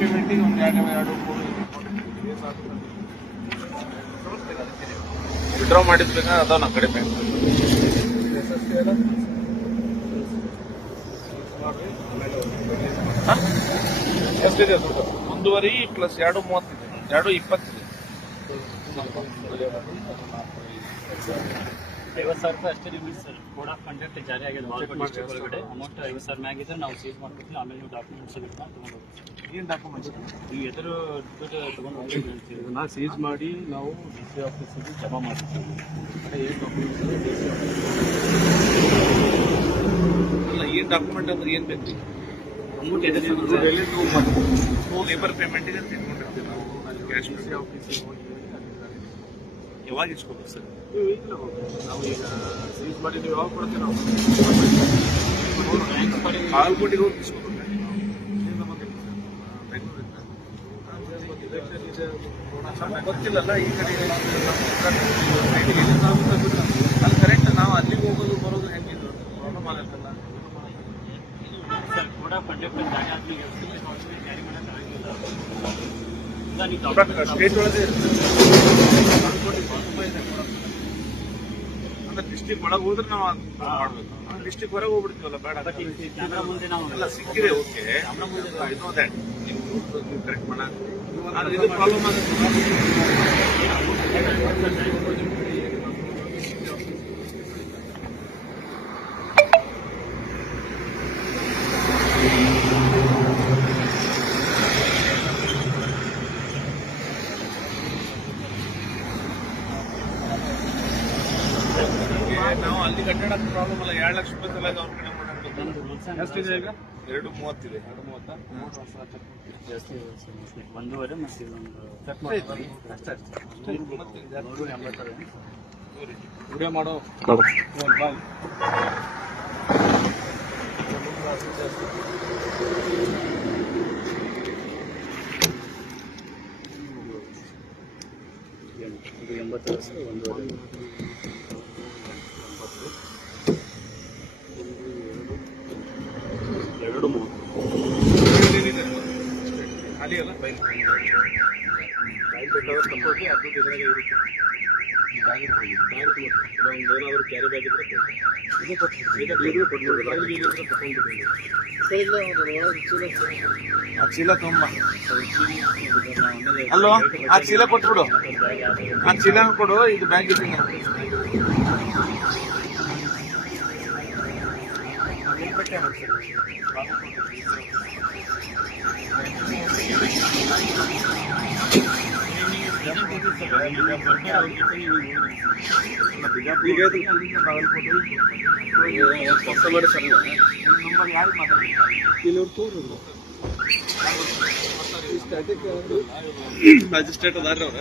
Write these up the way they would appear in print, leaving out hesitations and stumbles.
ಪೇಮೆಂಟಿಗೆ ಒಂದು ಎರಡು ವಿಡ್ರಾ ಮಾಡಿದ್ಬೇಕಾ ಅದಾವ ನಮ್ಮ ಕಡೆ ಬ್ಯಾಂಕ್ ಎಷ್ಟಿದೆ ದುಡ್ಡು 1.5 ಪ್ಲಸ್ 2.30 ಇದೆ 2.20 ಇದೆ 50,000 ರೂಪಾಯಿ ಅಷ್ಟೇ limit sir. Code of conduct ಜಾರಿ ಆಗಿದೆ ಬಾಗಲಕೋಟೆ ಡಿಸ್ಟ್ರಿಕ್ಟ್ ಒಳಗಡೆ. ಅಮೌಂಟ್ 50,000 ಮ್ಯಾಗಿದ್ರೆ ನಾವು ಸೀಸ್ ಮಾಡ್ಕೊಡ್ತೀವಿ. ಆಮೇಲೆ ನೀವು ಡಾಕ್ಯುಮೆಂಟ್ಸ್ ತಗೊಂಡು ಹೋಗ್ತೀವಿ. ಏನು ಡಾಕ್ಯುಮೆಂಟ್ಸ್ ನೀವು ಎದುರು ದುಡ್ಡು ತೊಗೊಂಡು ಹೋಗ್ತೀವಿ ಹೇಳ್ತೀವಿ. ಇದನ್ನ ಸೀಸ್ ಮಾಡಿ ನಾವು DC ಆಫೀಸಿಗೆ ಜಮಾ ಮಾಡ್ತೀವಿ. ಏನು ಡಾಕ್ಯುಮೆಂಟ್ಸ್ DC ಆಫೀಸ್ ಅಲ್ಲ ಏನು ಡಾಕ್ಯುಮೆಂಟ್ ಅಂದ್ರೆ ಏನು ಬೇಕು ಅಮೌಂಟ್ ಎದುರು ಲೇಬರ್ ಪೇಮೆಂಟಿಗೆ ಅಂತ ಇಟ್ಕೊಂಡಿರ್ತೀವಿ ನಾವು ಕ್ಯಾಶ್ DC ಆಫೀಸಿಗೆ ಹೋಗಿ ಯಾವಾಗ ಇಸ್ಕೋಬೇಕು ಸರ್ ನೀವು ಈಗಲೇ ಹೋಗಿ ನಾವು ಈಗ ಸೀಸ್ ಮಾಡಿ ನೀವು ಯಾವಾಗ ಕೊಡ್ತೀವಿ ನಾವು ಬಾಗಲಕೋಟೆಗೆ ಹೋಗಿ ಇಸ್ಕೋಬೇಕು ನಮಗೆ ಗೊತ್ತಿಲ್ಲಲ್ಲ ಈ ಕಡೆ ಅಲ್ಲಿ ಕರೆಕ್ಟ್ ನಾವು ಅಲ್ಲಿಗೆ ಹೋಗೋದು ಬರೋದು ಹೆಂಗಿದ್ರು ಪ್ರಾಬ್ಲಮ್ ಆಗತ್ತಲ್ಲ ಸರ್. ಕೋಡ್ ಆಫ್ ಕಂಡಕ್ಟ್ ಜಾರಿ ಆದ್ಮೇಲೆ ಕ್ಯಾರಿ ಮಾಡೋಕ್ಕಾಗಿಲ್ಲ. ಸ್ಟೇಟ್ ಒಳಗೆ ಅಂದ್ರೆ ಡಿಸ್ಟಿಕ್ ಒಳಗೆ ಹೋದ್ರೆ ನಾವು ಮಾಡ್ಬೇಕು. ಡಿಸ್ಟಿಕ್ ಹೊರಗೆ ಹೋಗ್ಬಿಡ್ತೀವಲ್ಲ ಬೇಡ ಕ್ಯಾಮ್ರಾ ಮುಂದೆ ನಾವು ಎಲ್ಲ ಸಿಕ್ಕಿದೆ ಓಕೆ ಐ ನೋ ದ್ಯಾಟ್ ನೀವು ಕರೆಕ್ಟ್ ಮಾಡ ಇದು ಪ್ರಾಬ್ಲಮ್ ಆಗುತ್ತೆ. ನಾವು ಅಲ್ಲಿ ಕಟ್ಟಡ ಪ್ರಾಬ್ಲಮ್ ಅಲ್ಲ 2 ಲಕ್ಷ ರೂಪಾಯಿ ಸಲ ಅವ್ರ ಕಡೆ ಮಾಡಬೇಕು. ಎಷ್ಟಿದೆ ಈಗ 2.30 ಇದೆ 2.30 ಜಾಸ್ತಿ 1.5 ಮತ್ತು ಇದೊಂದು ಚೆಕ್ ಮಾಡಿ ಅಷ್ಟೇ 180 ವಿಡಿಯೋ ಮಾಡೋ ಬಾಯ್ ಇದು 80 ವರ್ಷ 1.5 ಖಾಲಿ ಅಲ್ಲ ಬೈಲ್ ಬೇಕಾದ್ರೆ ತಗೊಳ್ಳಿ ಅದು ಇದ್ರಾಗೆ ಇರುತ್ತೆ. ಏನಾದರೂ ಕ್ಯಾರಿ ಬ್ಯಾಗ್ ಇದ್ರೆ ಆ ಚೀಲ ತುಂಬ ಅಲ್ಲೋ ಆ ಚೀಲ ಕೊಟ್ಬಿಡು ಆ ಚೀಲ ಕೊಡು ಇದು ಬ್ಯಾಗ್ ಇದೆ ಕಸ್ಟಮರ್ ಸರ್ ನಂಬರ್ ಯಾರು ಮಾತಾಡ್ತಾರೆ ಮ್ಯಾಜಿಸ್ಟ್ರೇಟ್ ಅದಾರ ಅವ್ರ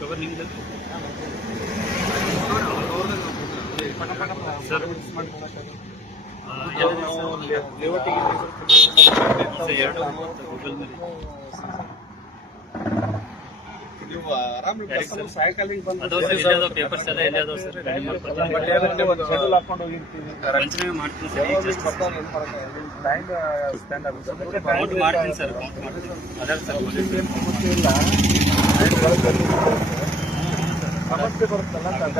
ಕವರ್ ನಿಮ್ದು ಸರ್. ಗೂಗಲ್ ಮೇಲೆ ನೀವು ಆರಾಮ್ ಸಾಯಂಕಾಲಿಗೆ ಅದಾವ ಸರ್. ಎಲ್ಲಿ ಅದಾವ ಪೇಪರ್ಸ್ ಎಲ್ಲ ಎಲ್ಲಿ ಅದಾವ ಸರ್? ಗಾಡಿ ಮಾಡ್ಕೊಡ್ತೀನಿ, ಶೆಡ್ಯೂಲ್ ಹಾಕೊಂಡು ಹೋಗಿರ್ತೀವಿ ವಂಚನೆ ಮಾಡ್ತೀನಿ ಸರ್. ಈಗ ಜಸ್ಟ್ ಟೈಮ್ ಸ್ಪೆಂಡ್ ಆಗುತ್ತೆ ಕೌಂಟ್ ಮಾಡ್ತೀನಿ ಸರ್. ಕೌಂಟ್ ಮಾಡ್ತೀನಿ ಅದಾರ ಸರ್. ಸಮಸ್ಯೆ ಬರುತ್ತಲ್ಲ ಅಂತ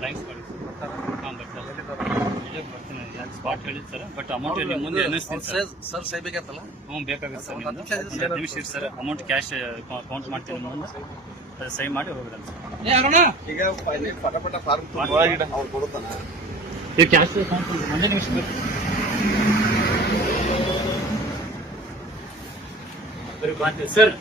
ಥ್ಯಾಂಕ್ಸ್ ಮಾಡಿ ಸರ್. ಹಾಂ ಬರ್ತೀನಿ ಸ್ಪಾಟ್ ಹೇಳಿದ್ದು ಸರ್. ಬಟ್ ಅಮೌಂಟ್ ನಿಮ್ಮ ಮುಂದೆ ಅನ್ನಿಸ್ತೀನಿ ಸರ್. ಸರ್ ಸೈ ಬೇಕಂತಲ್ಲ ಹ್ಞೂ ಬೇಕಾಗುತ್ತೆ ಸರ್. ನಿಮ್ಮದು 10 ನಿಮಿಷ ಇರಿ ಸರ್. ಅಮೌಂಟ್ ಕ್ಯಾಶ್ ಕೌಂಟ್ ಮಾಡ್ತೀನಿ ಮುಂದೆ. ಅದು ಸೈ ಮಾಡಿ ಹೋಗೋದಲ್ಲ ಸರ್. ಈಗ ಪಟ ಫಾರ್ಮ್ ಅವ್ರು ಕೊಡುತ್ತಾನ ಈಗ ಕ್ಯಾಶ್ ಕೌಂಟ್ ಒಂದೇ ನಿಮಿಷ ಬೇಕು. ಸರ್